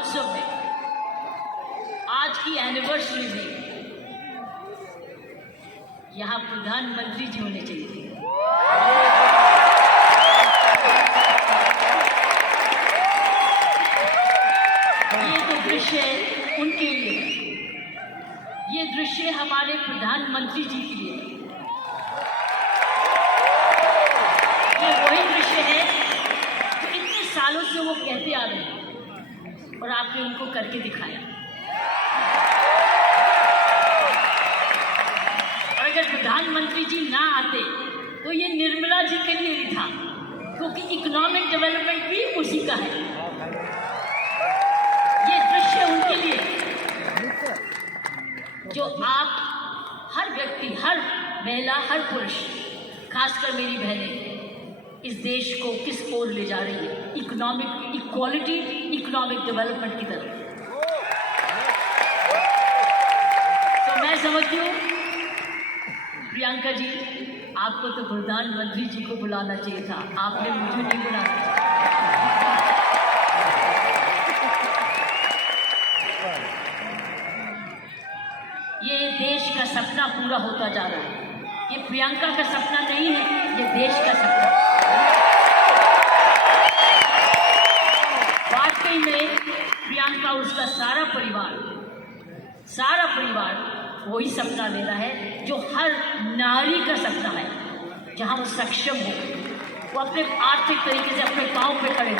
महोत्सव में, आज की एनिवर्सरी में यहाँ प्रधानमंत्री जी होने चाहिए। ये तो दृश्य उनके लिए, ये दृश्य हमारे प्रधानमंत्री जी के लिए, ये वही दृश्य है जो इतने सालों से वो कहते आ रहे हैं और आपने उनको करके दिखाया। और अगर प्रधानमंत्री जी ना आते तो ये निर्मला जी के लिए भी था, क्योंकि इकोनॉमिक डेवलपमेंट भी उसी का है। ये दृश्य उनके लिए जो आप हर व्यक्ति, हर महिला, हर पुरुष, खासकर मेरी बहनें इस देश को किस ओर ले जा रही है, इकोनॉमिक इक्वालिटी, इकोनॉमिक डेवलपमेंट की तरफ। तो मैं समझती हूँ प्रियंका जी, आपको तो प्रधानमंत्री जी को बुलाना चाहिए था, आपने मुझे नहीं बुलाया। ये देश का सपना पूरा होता जा रहा है। ये प्रियंका का सपना नहीं है, ये देश का सपना। वाकई में प्रियंका, उसका सारा परिवार वही सपना ले रहा है जो हर नारी का सपना है, जहाँ वो सक्षम हो, वो अपने आर्थिक तरीके से अपने पाँव पे खड़े हो,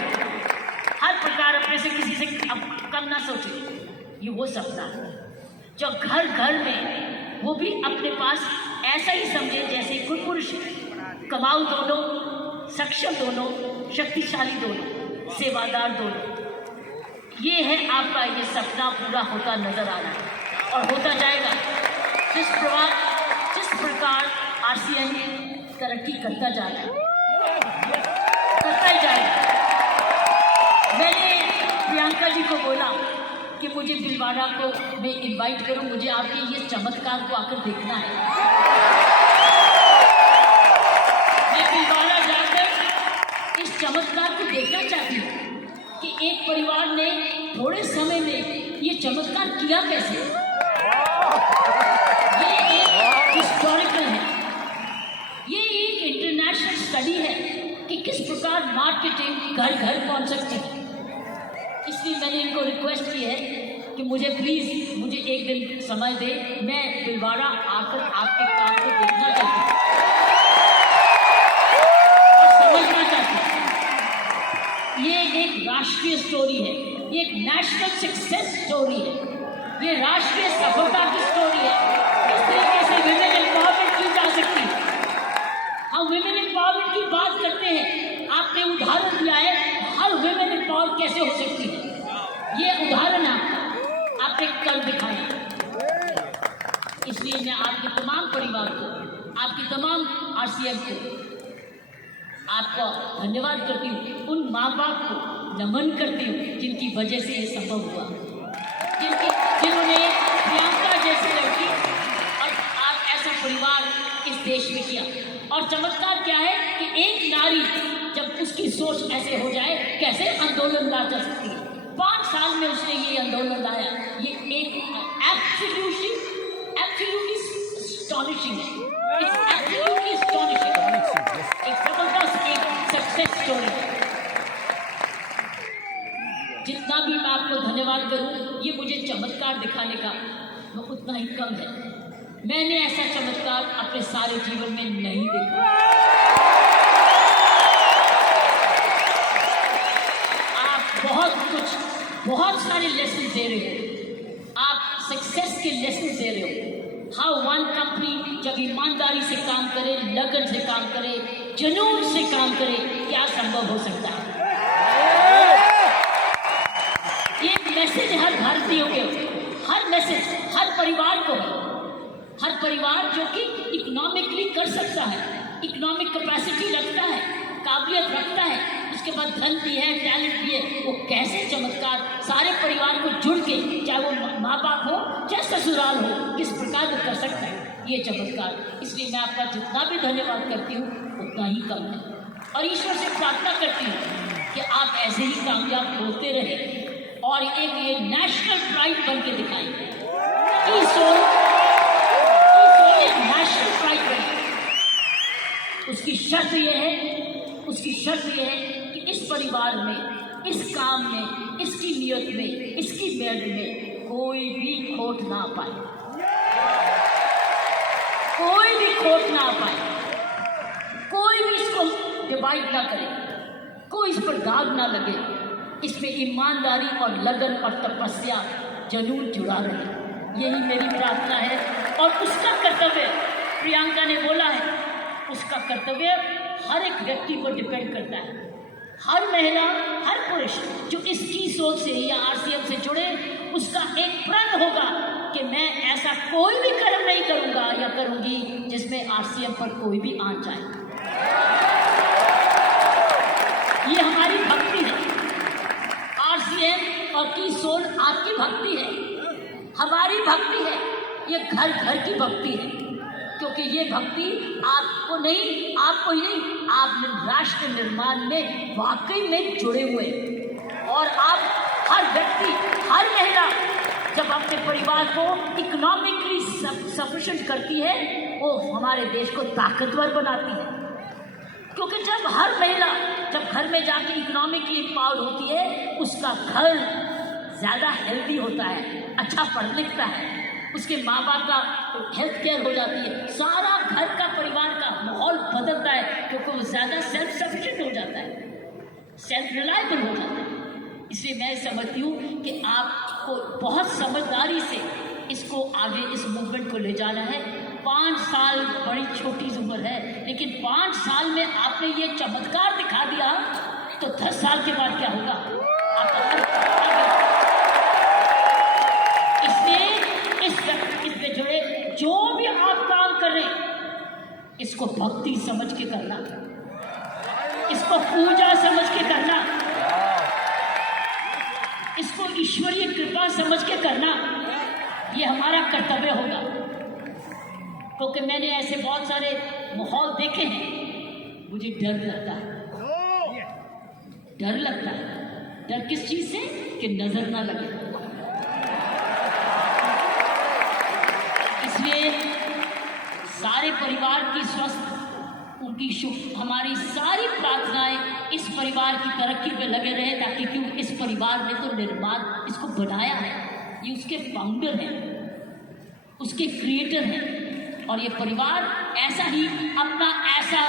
हर प्रकार अपने से किसी से कम ना सोचे। ये वो सपना है जो घर घर में वो भी अपने पास ऐसा ही समझे जैसे कोई पुरुष है। कमाऊ दोनों, सक्षम दोनों, शक्तिशाली दोनों, सेवादार दोनों। ये है आपका ये सपना पूरा होता नजर आ रहा है और होता जाएगा। जिस प्रकार आरसीएन तरक्की करता जा रहा है, करता ही जाएगा। मैंने प्रियंका जी को बोला कि मुझे दिलवाड़ा को मैं इनवाइट करूं, मुझे आपके ये चमत्कार को आकर देखना है। मैं दिलवाड़ा जाकर इस चमत्कार को देखना चाहती हूँ कि एक परिवार ने थोड़े समय में ये चमत्कार किया कैसे। ये एक हिस्टोरिकल है, ये एक इंटरनेशनल स्टडी है कि किस प्रकार मार्केटिंग घर घर पहुंच सकती है। इसलिए मैंने इनको रिक्वेस्ट की है कि मुझे एक दिन समय दे, मैं दिलवाड़ा आकर आपके काम को देखना चाहती हूँ और समझना चाहती हूँ। ये एक राष्ट्रीय स्टोरी है, ये एक नेशनल सक्सेस स्टोरी है, ये राष्ट्रीय सफलता की स्टोरी है। किस तरीके से विमेन एम्पावरमेंट की जा सकती है। हम विमेन एम्पावरमेंट की बात करते हैं, आपने उदाहरण दिया है हर विमेन एम्पावर कैसे हो सकती है। ये उदाहरण आपने कर दिखाया। इसलिए मैं आपके तमाम परिवार को, आपके तमाम आरसीएम को आपका धन्यवाद करती हूँ। उन माँ बाप को नमन करती हूँ जिनकी वजह से ये संभव हुआ, जिन्होंने प्रियंका जैसी लड़की और आप ऐसा परिवार इस देश में किया। और चमत्कार क्या है कि एक नारी जब उसकी सोच ऐसे हो जाए, कैसे आंदोलन ला जा सकती है। 5 साल में उसने ये आंदोलन लाया। ये एक एब्सोल्युटली astonishing है। It's absolutely astonishing। एक सफलता, एक सक्सेस स्टोरी। जितना भी मैं आपको धन्यवाद करूं, ये मुझे चमत्कार दिखाने का वो उतना ही कम है। मैंने ऐसा चमत्कार अपने सारे जीवन में नहीं देखा। आप बहुत सारे लेसन दे रहे हो, आप सक्सेस के लेसन दे रहे हो। हाउ वन कंपनी जब ईमानदारी से काम करे, लगन से काम करे, जुनून से काम करे, क्या संभव हो सकता है। एक मैसेज हर भारतीयों के, हर मैसेज हर परिवार को, हर परिवार जो कि इकोनॉमिकली कर सकता है, इकोनॉमिक कैपेसिटी रखता है, काबिलियत रखता है, उसके बाद धन भी है, टैलेंट भी है, वो कैसे चमत्कार सारे परिवार को जुड़ के, चाहे वो माँ बाप हो चाहे ससुराल हो, किस प्रकार वो कर सकता है ये चमत्कार। इसलिए मैं आपका जितना भी धन्यवाद करती हूँ उतना ही कम है और ईश्वर से प्रार्थना करती हूँ कि आप ऐसे ही कामयाब होते रहे और एक ये नेशनल प्राइड बन के दिखाएंगे। की सोल एक नेशनल प्राइड बने। उसकी शर्त ये है कि इस परिवार में, इस काम में, इसकी नियत में, इसकी मेहनत में कोई भी खोट ना पाए, कोई भी खोट ना पाए, कोई भी इसको डिवाइड ना करे, कोई इस पर दाग ना लगे। इसमें ईमानदारी और लगन और तपस्या जरूर जुड़ा रहे, यही मेरी प्रार्थना है। और उसका कर्तव्य, प्रियंका ने बोला है, उसका कर्तव्य हर एक व्यक्ति को डिपेंड करता है। हर महिला, हर पुरुष जो इसकी सोच से या आरसीएम से जुड़े, उसका एक प्रण होगा कि मैं ऐसा कोई भी कर्म नहीं करूंगा या करूंगी जिसमें आरसीएम पर कोई भी आंच आए। ये हमारी भक्ति है। आरसीएम और की सोल आपकी भक्ति है, हमारी भक्ति है। ये घर घर की भक्ति है, क्योंकि ये भक्ति आपको ही नहीं, आप राष्ट्र निर्माण में वाकई में जुड़े हुए। और आप हर व्यक्ति, हर महिला जब अपने परिवार को इकोनॉमिकली सफिशिएंट करती है, वो हमारे देश को ताकतवर बनाती है। क्योंकि जब हर महिला जब घर में जाके इकोनॉमिकली एम्पावर्ड होती है, उसका घर ज़्यादा हेल्दी होता है, अच्छा पढ़ लिखता है, उसके माँ बाप का हेल्थ केयर हो जाती है, सारा घर का परिवार का माहौल बदलता है, क्योंकि वो ज़्यादा सेल्फ सफिशिएंट हो जाता है, सेल्फ रिलायबल हो जाता है। इसलिए मैं समझती हूँ कि आपको बहुत समझदारी से इसको आगे, इस मूवमेंट को ले जाना है। 5 साल बड़ी छोटी उम्र है, लेकिन 5 साल में आपने ये चमत्कार दिखा दिया, तो 10 साल के बाद क्या होगा इसमें जुड़े जो भी आप काम कर रहे हैं, इसको भक्ति समझ के करना, इसको पूजा समझ के करना, इसको ईश्वरीय कृपा समझ के करना, ये हमारा कर्तव्य होगा। क्योंकि मैंने ऐसे बहुत सारे माहौल देखे हैं, मुझे डर लगता है। डर किस चीज से? कि नजर ना लगे। इसलिए सारे परिवार की स्वस्थ, उनकी शुभ, हमारी सारी प्रार्थनाएं इस परिवार की तरक्की पे लगे रहे, ताकि क्योंकि इस परिवार ने तो निर्माण इसको बनाया है, ये उसके फाउंडर हैं, उसके क्रिएटर हैं। और ये परिवार ऐसा ही अपना ऐसा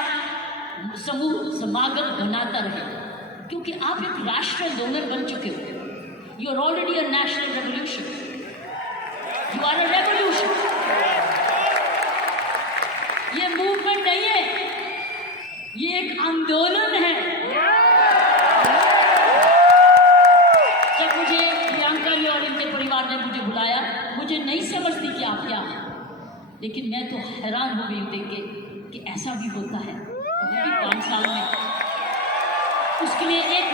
समूह समागम बनाता रहे, क्योंकि आप एक राष्ट्रीय डोनर बन चुके हो। You are already a national revolution, you are a revolution. ये मूवमेंट नहीं है, ये एक आंदोलन है। जब मुझे प्रियंका ने और इनके परिवार ने मुझे बुलाया, मुझे नहीं समझती कि आप क्या हैं, लेकिन मैं तो हैरान हो गई देख के कि ऐसा भी होता है। और वो भी 5 साल में। उसके लिए एक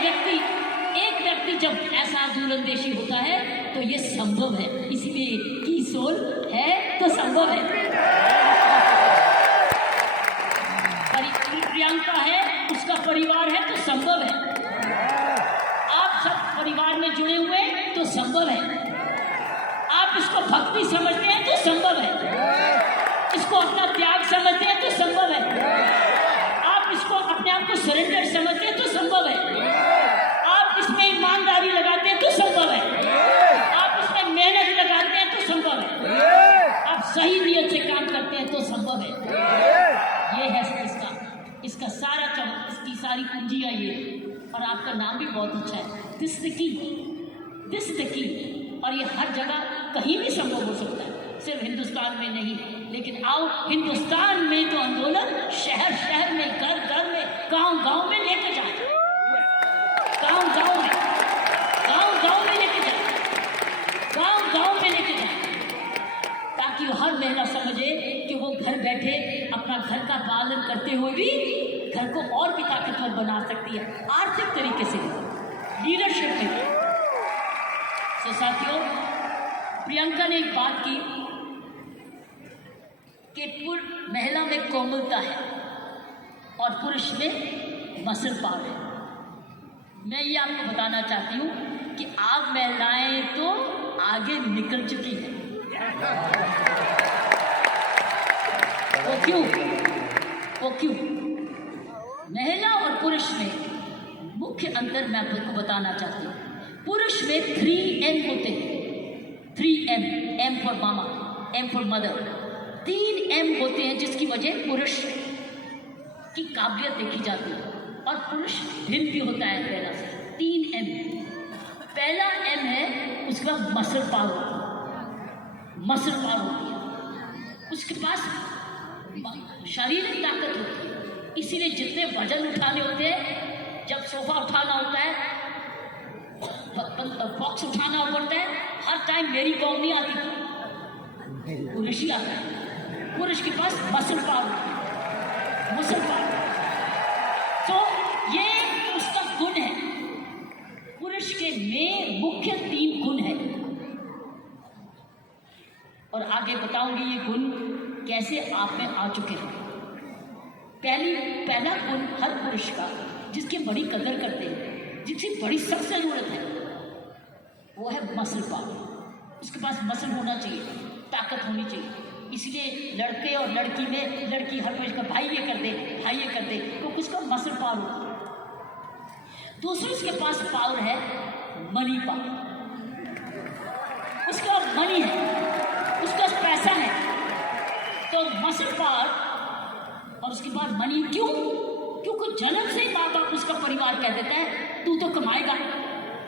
व्यक्ति जब ऐसा दूरंदेशी होता है तो ये संभव है। इसलिए की सोल है तो संभव है, प्रियंका है, उसका परिवार है तो संभव है, आप सब परिवार में जुड़े हुए तो संभव है, आप इसको भक्ति समझते हैं तो संभव है, इसको अपना त्याग समझते हैं तो संभव है, आप इसको अपने आप को सरेंडर समझते हैं तो संभव है, आप इसमें ईमानदारी लगाते हैं तो संभव है, आप इसमें मेहनत लगाते हैं तो संभव है, आप सही नियत से काम करते हैं तो संभव है। ये है इसका सारा इसकी सारी कुंजियाँ ये। और आपका नाम भी बहुत अच्छा है, दिस द की। और ये हर जगह कहीं भी संभव हो सकता है, सिर्फ हिंदुस्तान में नहीं। लेकिन आओ, हिंदुस्तान में तो आंदोलन शहर शहर में, घर घर में, गांव गांव में लेके जाए, गांव गांव में लेके जाए, गांव में लेके जाए, ताकि हर महिला समझे कि वो घर बैठे अपना घर का पालन करते हुए भी घर को और भी ताकतवर बना सकती है, आर्थिक तरीके से भी, लीडरशिप में भी। तो साथियों, प्रियंका ने एक बात की कि महिला में कोमलता है और पुरुष में मसल पावर है। मैं ये आपको बताना चाहती हूँ कि आप महिलाएं तो आगे निकल चुकी हैं। वो क्यों? महिला और पुरुष में मुख्य अंतर मैं आपको बताना चाहती हूँ। पुरुष में 3M होते हैं। 3M, M for mama, M for mother. 3M होते हैं जिसकी वजह पुरुष की काबिलियत देखी जाती है और पुरुष भिन्न भी होता है पहला से। 3M। पहला M है, उसके बाद मसल पावर होती है, उसके पास शारीरिक ताकत होती है। इसीलिए जितने वजन उठाने होते हैं, जब सोफा उठाना होता है, बॉक्स उठाना पड़ता है, हर टाइम मेरी कॉम नहीं आती, पुरुष ही आता है। पुरुष के पास मसल पावर। तो ये उसका गुण है। पुरुष के में मुख्य 3 गुण है और आगे बताऊंगी ये गुण कैसे आप में आ चुके हैं। पहला गुण हर पुरुष का, जिसकी बड़ी कदर करते हैं, जिसकी बड़ी सख्त जरूरत है, वो है मसल पावर। उसके पास मसल होना चाहिए, ताकत होनी चाहिए। इसलिए लड़के और लड़की में, लड़की हर पुरुष का भाई ये कर दे, तो उसका मसल पावर होता है। दूसरे उसके पास पावर है मनी पावर। उसके पास मनी है, उसके पास पैसा है, तो मसल पावर और उसके बाद मनी। क्योंकि जन्म से माँ बाप उसका परिवार कह देता है तू तो कमाएगा,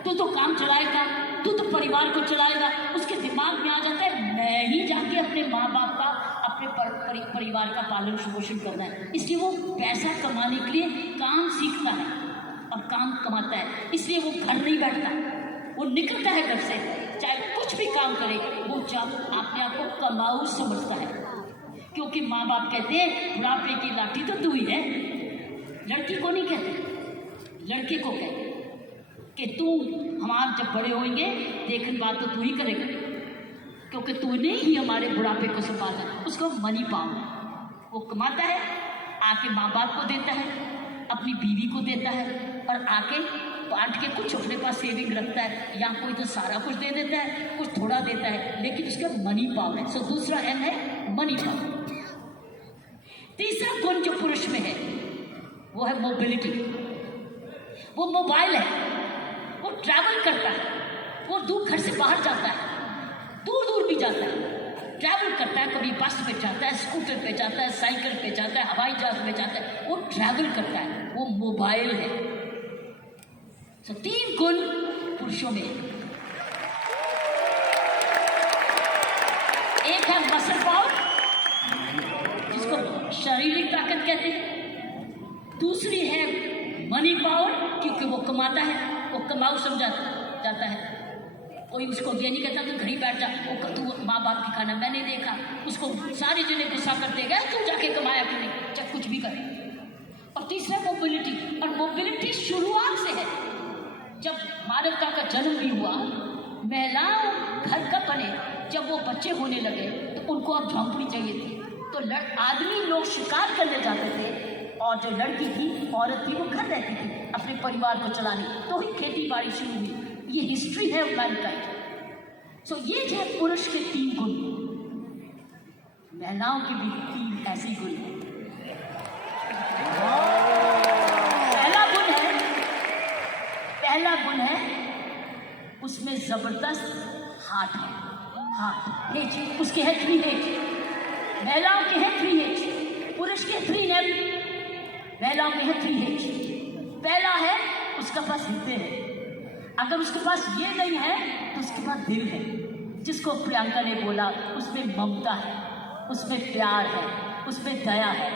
तू तो काम चलाएगा, तू तो परिवार को चलाएगा। उसके दिमाग में आ जाता है मैं ही जाके अपने माँ बाप का, अपने परिवार का पालन पोषण करना है। इसलिए वो पैसा कमाने के लिए काम सीखता है और काम कमाता है। इसलिए वो घर नहीं बैठता, वो निकलता है घर से, चाहे कुछ भी काम करे, वो जब अपने आप को कमाऊ समझता है। क्योंकि माँ बाप कहते हैं बुढ़ापे की लाठी तो तू ही है। लड़की को नहीं कहते, लड़के को कहते कि तू हमारे जब बड़े होंगे देखभाल तो तू ही करेगा, क्योंकि तूने ही हमारे बुढ़ापे को संभाला। उसको मनी पावर, वो कमाता है, आके माँ बाप को देता है, अपनी बीवी को देता है और आके बांट के कुछ अपने पास सेविंग रखता है, या कोई तो सारा कुछ दे देता है, कुछ थोड़ा देता है, लेकिन उसका मनी पावर है। सो दूसरा M है मनी पावर। तीसरा गुण जो पुरुष में है वो है मोबिलिटी। वो मोबाइल है, वो ट्रैवल करता है, वो दूर घर से बाहर जाता है, दूर भी जाता है, ट्रैवल करता है। कभी बस पे जाता है, स्कूटर पे जाता है, साइकिल पे जाता है, हवाई जहाज में जाता है, वो ट्रैवल करता है, वो मोबाइल है। तो 3 गुण पुरुषों में। एक है मसल पावर, जिसको शारीरिक ताकत कहते हैं। दूसरी है मनी पावर, क्योंकि वो कमाता है, वो कमाऊ समझा जाता है। कोई उसको ये नहीं कहता तू घर ही बैठ जा, वो तू माँ बाप की खाना मैंने देखा, उसको सारे जने गुस्सा करते गए तू जाके कमाया क्यों नहीं, चाहे कुछ भी करे। और तीसरा मोबिलिटी, और मोबिलिटी शुरुआत से है। जब मानवता का जन्म भी हुआ, महिलाओं घर कब बने, जब वो बच्चे होने लगे तो उनको अब झोंपड़ी चाहिए थी, तो आदमी लोग शिकार करने जाते थे और जो लड़की थी, औरत थी, वो घर रहती थी अपने परिवार को चलाने। तो ही खेती बाड़ी शुरू हुई। ये हिस्ट्री है मैनकाइंड। सो ये जो है पुरुष के 3 गुण, महिलाओं के भी 3 ऐसे गुण हैं। पहला गुण है उसमें जबरदस्त हार्ट है, उसके है 3H। महिलाओं के है 3H, पुरुष के 3M, महिलाओं के है 3H। पहला है उसके पास हृदय है। अगर उसके पास ये नहीं है तो उसके पास दिल है, जिसको प्रियंका ने बोला, उसमें ममता है, उसमें प्यार है, उसमें दया है।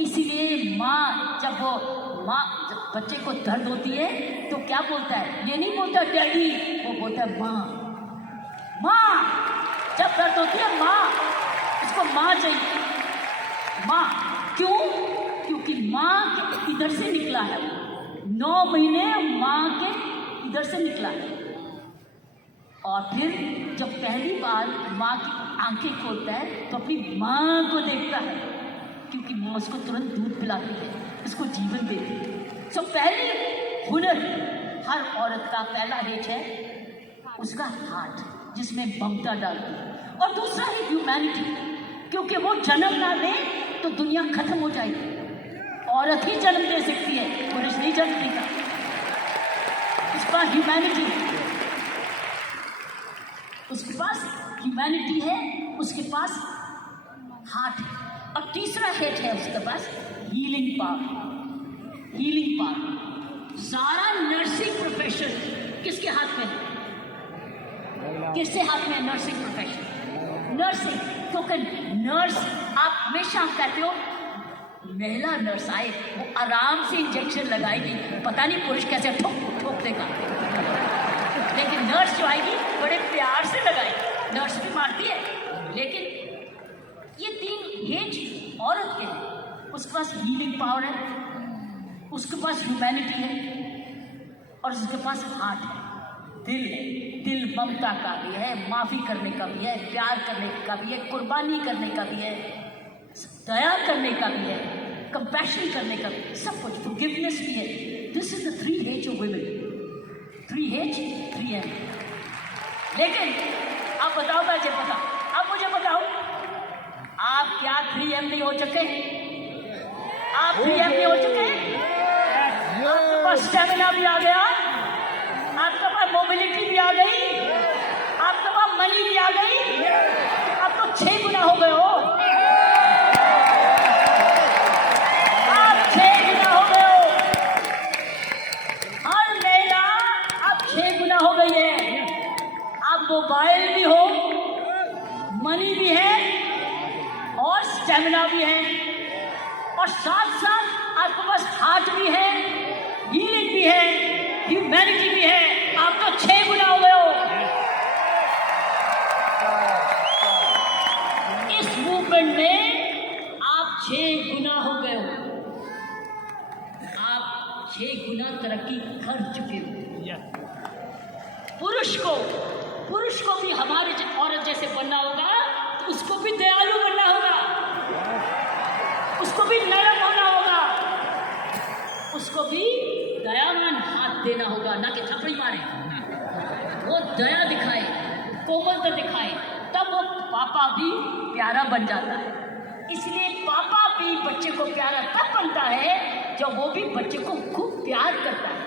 इसीलिए माँ जब बच्चे को दर्द होती है तो क्या बोलता है, ये नहीं बोलता डैडी, वो बोलता है माँ। जब दर्द होती है माँ, उसको माँ चाहिए, माँ। क्यों? क्योंकि माँ के इधर से निकला है, 9 महीने माँ के इधर से निकला है। और फिर जब पहली बार माँ की आंखें खोलता है तो अपनी माँ को देखता है, क्योंकि माँ उसको तुरंत दूध पिलाती है, उसको जीवन देती है। सो पहली हुनर हर औरत का पहला हेज है उसका हार्ट, जिसमें ममता डालती है, और दूसरा है ह्यूमैनिटी, क्योंकि वो जन्म ना दे तो दुनिया खत्म हो जाएगी। औरत ही जन्म दे सकती है, पुरुष नहीं जन्म देगा। उसके पास ह्यूमैनिटी है, उसके पास ह्यूमैनिटी है, उसके पास हार्ट है, और तीसरा हेज है उसके पास हीलिंग पावर। Healing power. सारा नर्सिंग प्रोफेशन किसके हाथ में है? किसके हाथ में है नर्सिंग प्रोफेशन? नर्सिंग, क्योंकि नर्स, आप हमेशा कहते हो महिला नर्स आए वो आराम से इंजेक्शन लगाएगी, पता नहीं पुरुष कैसे ठोक ठोक देगा, लेकिन नर्स जो आएगी बड़े प्यार से लगाएगी। नर्स भी मारती है, लेकिन ये तीन हेज औरत के हैं। उसके पास हीलिंग पावर है, उसके पास ह्यूमैनिटी है, और उसके पास हार्ट है, दिल है। दिल ममता का भी है, माफ़ी करने का भी है, प्यार करने का भी है, कुर्बानी करने का भी है, दया करने का भी है, कंपैशन करने का भी, सब कुछ, फॉरगिवनेस भी है। This is the 3 H of women. 3 H 3 M। लेकिन आप बताओ मुझे, अब मुझे बताओ, आप क्या 3M नहीं हो चुके? आप 3M नहीं हो चुके? आपके पास स्टेमिना भी आ गया, आपके पास मोबिलिटी भी आ गई, आपके पास मनी भी आ गई, अब तो 6 गुना हो गए हो। आप 6 गुना हो गए हो। हर महिला अब 6 गुना हो गई है। आप मोबाइल भी हो, मनी भी है, और स्टेमिना भी है, और साथ साथ आपके पास हार्ट भी है, हीलिंग भी है, ह्यूमैनिटी भी है। आप तो 6 गुना हो गए हो। इस मूवमेंट में आप 6 गुना हो गए हो। आप 6 गुना तरक्की कर चुके हो। पुरुष को भी हमारे औरत जैसे बनना होगा, तो उसको भी दयालु बनना होगा, उसको भी नरम होना होगा, उसको भी दयावान हाथ देना होगा, ना कि थप्पड़ी मारे। वो दया दिखाए, कोमलता दिखाए, तब वो पापा भी प्यारा बन जाता है। इसलिए पापा भी बच्चे को प्यारा तब बनता है जब वो भी बच्चे को खूब प्यार करता है,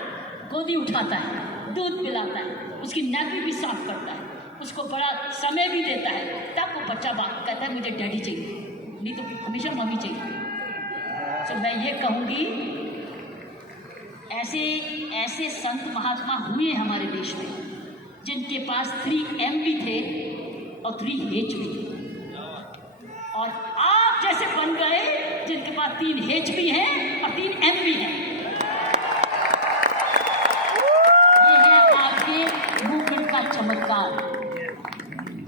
गोदी उठाता है, दूध पिलाता है, उसकी नैपी भी साफ करता है, उसको बड़ा समय भी देता है, तब वो बच्चा बात कहता है मुझे डैडी चाहिए, नहीं तो हमेशा मम्मी चाहिए। तो मैं ये कहूँगी, ऐसे संत महात्मा हुए हमारे देश में जिनके पास 3M भी थे और 3H भी थे, और आप जैसे बन गए जिनके पास 3H भी हैं और 3M भी हैं। ये है आपके मूवमेंट का चमत्कार।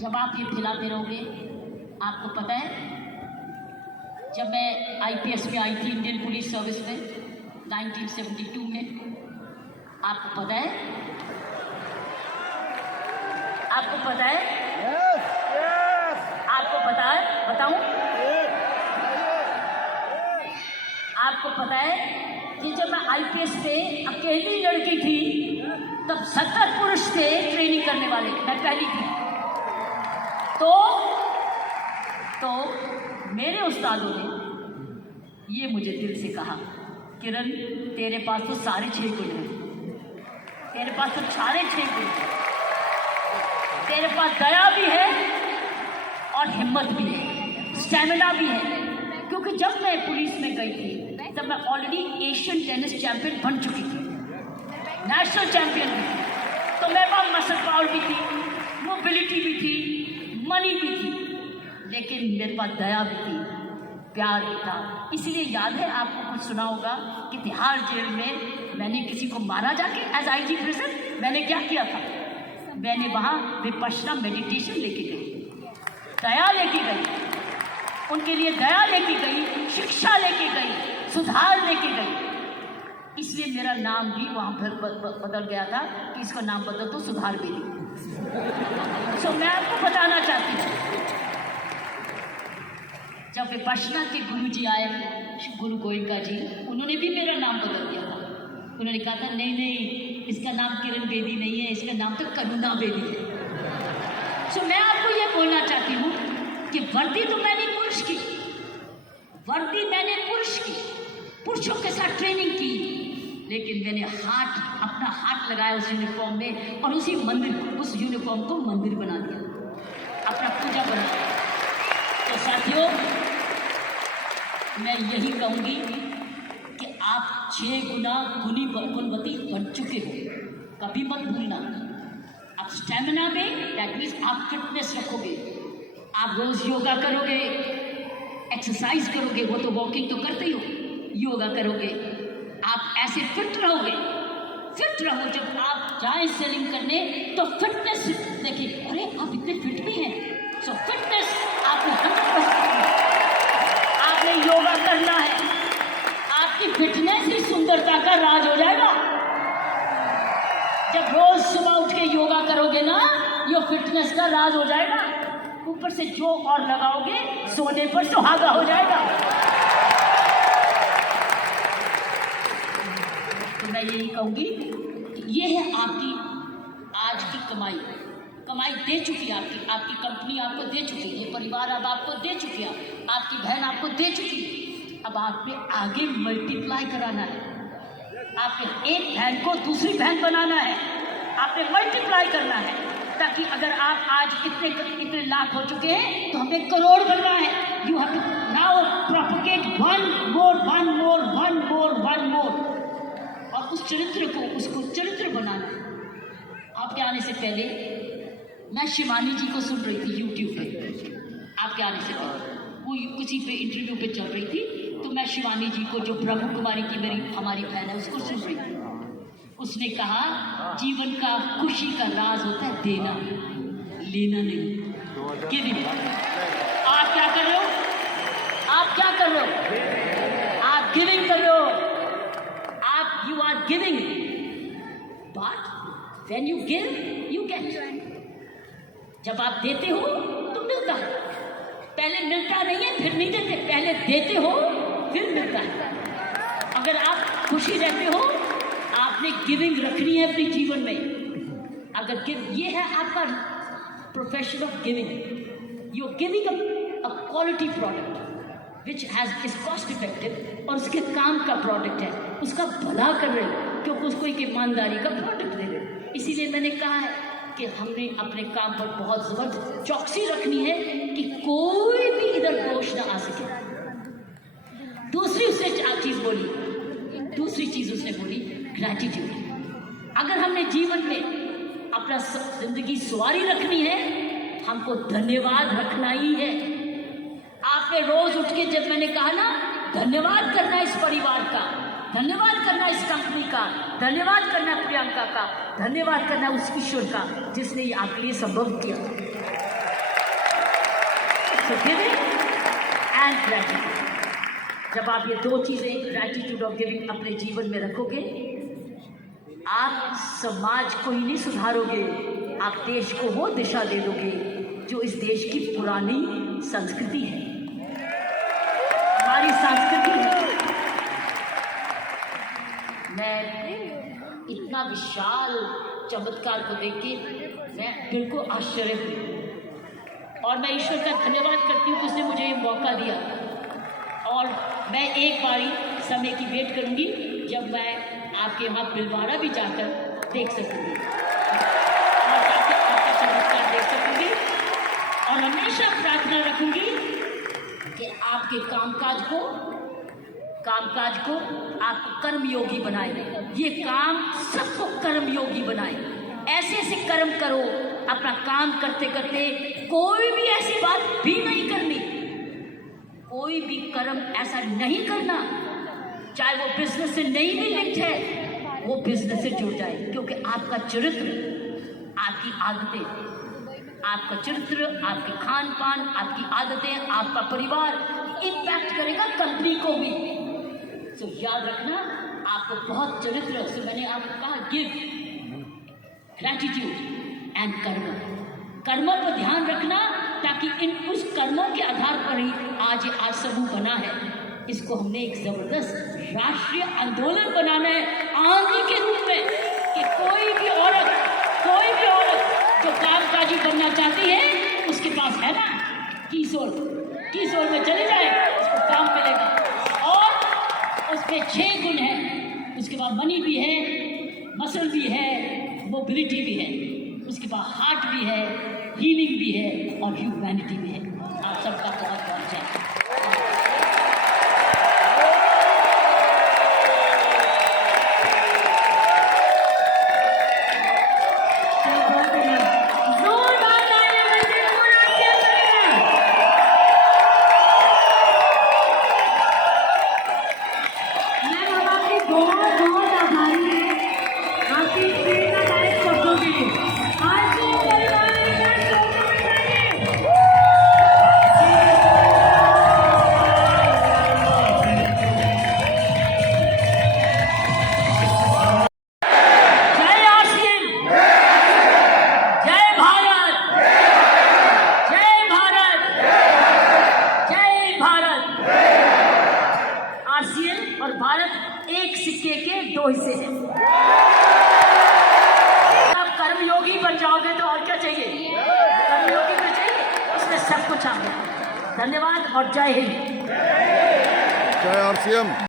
जब आप ये खिलाते रहोगे, आपको पता है, जब मैं IPS में आई थी, इंडियन पुलिस सर्विस में 1972 में, आपको पता है, आपको पता है, आपको पता है, बताऊं, आपको पता है कि जब मैं IPS पे अकेली लड़की थी, तब 70 पुरुष थे ट्रेनिंग करने वाले, मैं पहली थी। तो मेरे उस्तादों ने ये मुझे दिल से कहा, किरण तेरे पास तो सारे 6 गुण हैं, तेरे पास तो सारे 6 गुण हैं, तेरे पास दया भी है और हिम्मत भी है, स्टैमिना भी है। क्योंकि जब मैं पुलिस में गई थी तब मैं ऑलरेडी एशियन टेनिस चैंपियन बन चुकी थी, नेशनल चैंपियन भी थी, तो मेरे पास मसल पावर भी थी, मोबिलिटी भी थी, मनी भी थी, लेकिन मेरे पास दया भी थी, प्यार भी था। इसीलिए याद है आपको, कुछ सुना होगा कि तिहाड़ जेल में मैंने किसी को मारा जाके, एज IG प्रिजन मैंने क्या किया था, मैंने वहाँ विपश्यना मेडिटेशन लेके गई, दया लेके गई, उनके लिए दया लेके गई, शिक्षा लेके गई, सुधार लेके गई। इसलिए मेरा नाम भी वहाँ पर बदल गया था कि इसका नाम बदल दो सुधार बेली। सो मैं आपको बताना चाहती हूँ, जब विपश्यना के गुरु जी आए, गुरु गोयनका जी, उन्होंने भी मेरा नाम बदल दिया था। उन्होंने कहा था नहीं इसका नाम किरण बेदी नहीं है, इसका नाम तो करुणा बेदी है। सो मैं आपको ये बोलना चाहती हूँ कि वर्दी तो मैंने पुरुष की, वर्दी मैंने पुरुष की, पुरुषों के साथ ट्रेनिंग की, लेकिन मैंने अपना हाथ लगाया उस यूनिफॉर्म में और उस यूनिफॉर्म को मंदिर बना दिया, अपना पूजा बना दिया। तो साथियों, मैं यही कहूँगी कि आप 6 गुना गुणवती बन चुके हो, कभी मत भूलना। आप स्टेमिना में, दैट मीन्स आप फिटनेस रखोगे, आप रोज योगा करोगे, एक्सरसाइज करोगे, वो तो वॉकिंग तो करते ही हो, योगा करोगे, आप ऐसे फिट रहोगे। फिट रहो, जब आप जाए सेलिंग करने तो फिटनेस देखिए, अरे आप इतने फिट भी हैं। सो फिटनेस आपने 100% आपने योगा करना है, आपकी फिटनेस ही सुंदरता का राज हो जाएगा। जब रोज सुबह उठ के योगा करोगे ना, ये फिटनेस का राज हो जाएगा। ऊपर से जो और लगाओगे, सोने पर सुहागा हो जाएगा। तो मैं यही कहूंगी कि ये है आपकी आज की कमाई दे चुकी है, आपकी कंपनी आपको दे चुकी है, ये परिवार अब आपको दे चुकी है, आपकी बहन आपको दे चुकी है। अब आपने आगे मल्टीप्लाई कराना है, आपने एक बहन को दूसरी बहन बनाना है, आपने मल्टीप्लाई करना है, ताकि अगर आप आज इतने लाख हो चुके हैं तो हमें करोड़ बनना है। You have to now propagate one more, और उस चरित्र को, उसको चरित्र बनाना है। आपके आने से पहले मैं शिवानी जी को सुन रही थी यूट्यूब पे, आपके आने से पहले वो किसी पे इंटरव्यू पे चल रही थी, तो मैं शिवानी जी को, जो ब्रह्म कुमारी की हमारी बहन है, उसको सुन रही थी। उसने कहा जीवन का खुशी का राज होता है देना, लेना नहीं, गिविंग। आप क्या कर रहे हो? आप क्या कर रहे हो? आप गिविंग कर रहे हो, आप you are giving, but when you give you get. जब आप देते हो तो मिलता है, पहले मिलता नहीं है फिर नहीं देते, पहले देते हो फिर मिलता है। अगर आप खुशी रहते हो, आपने गिविंग रखनी है अपने जीवन में। अगर ये है आपका profession of giving, you giving a quality product which is cost effective, और उसके काम का प्रोडक्ट है, उसका भला कर रहे हो, क्योंकि उसको एक ईमानदारी का प्रोडक्ट दे रहे हो। इसीलिए मैंने कहा है कि हमने अपने काम पर बहुत जबरदस्त चौकसी रखनी है कि कोई भी इधर दोष ना आ सके। दूसरी चीज उसने बोली ग्रैटिट्यूड। अगर हमने जीवन में अपना जिंदगी सवारी रखनी है, हमको धन्यवाद रखना ही है। आपने रोज उठ के, जब मैंने कहा ना, धन्यवाद करना इस परिवार का, धन्यवाद करना इस कंपनी का, धन्यवाद करना प्रियंका का, धन्यवाद करना उस ईश्वर का जिसने ये आपके लिए संभव किया। So giving and gratitude, जब आप ये दो चीजें, ग्रैटिट्यूड और गिविंग, अपने जीवन में रखोगे, आप समाज को ही नहीं सुधारोगे, आप देश को वो दिशा दे दोगे जो इस देश की पुरानी संस्कृति है, हमारी संस्कृति है। मैं इतना विशाल चमत्कार को देख के मैं बिल्कुल आश्चर्य हुई, और मैं ईश्वर का धन्यवाद करती हूँ कि उसने मुझे ये मौका दिया। और मैं एक बारी समय की वेट करूँगी जब मैं आपके यहाँ बिलवाड़ा भी जाकर देख सकूँगी, और जाकर आपका चमत्कार देख सकूँगी, और हमेशा प्रार्थना रखूँगी कि आपके कामकाज को आप कर्मयोगी बनाए, ये काम सबको कर्मयोगी बनाए। ऐसे ऐसे कर्म करो, अपना काम करते करते कोई भी ऐसी बात भी नहीं करनी, कोई भी कर्म ऐसा नहीं करना, चाहे वो बिजनेस से नहीं भी लिंक्ड है, वो बिजनेस से जुड़ जाए, क्योंकि आपका चरित्र, आपकी आदतें, आपका चरित्र, आपके खान पान, आपकी आदतें, आपका परिवार इम्पैक्ट करेगा कंपनी को भी। तो याद रखना, आपको बहुत चरित्र से, मैंने आपको कहा गिव, ग्रैटिट्यूड एंड कर्मों पर ध्यान रखना, ताकि उस कर्मों के आधार पर ही आज समूह बना है। इसको हमने एक जबरदस्त राष्ट्रीय आंदोलन बनाना है आगे के रूप में, कि कोई भी औरत जो कामकाजी बनना चाहती है उसके पास है ना किशोर में चले जाए, उसको काम मिलेगा। और उसमें 6 गुण हैं। उसके बाद मनी भी है, मसल भी है, मोबिलिटी भी है, उसके बाद हार्ट भी है, हीलिंग भी है और ह्यूमैनिटी भी है। आप सबका बहुत बहुत जय। और भारत एक सिक्के के 2 हिस्से हैं। आप कर्मयोगी बन जाओगे तो और क्या चाहिए? कर्मयोगी तो चाहिए, उसमें सब कुछ आ गया। धन्यवाद और जय हिंद। जय आरसीएम।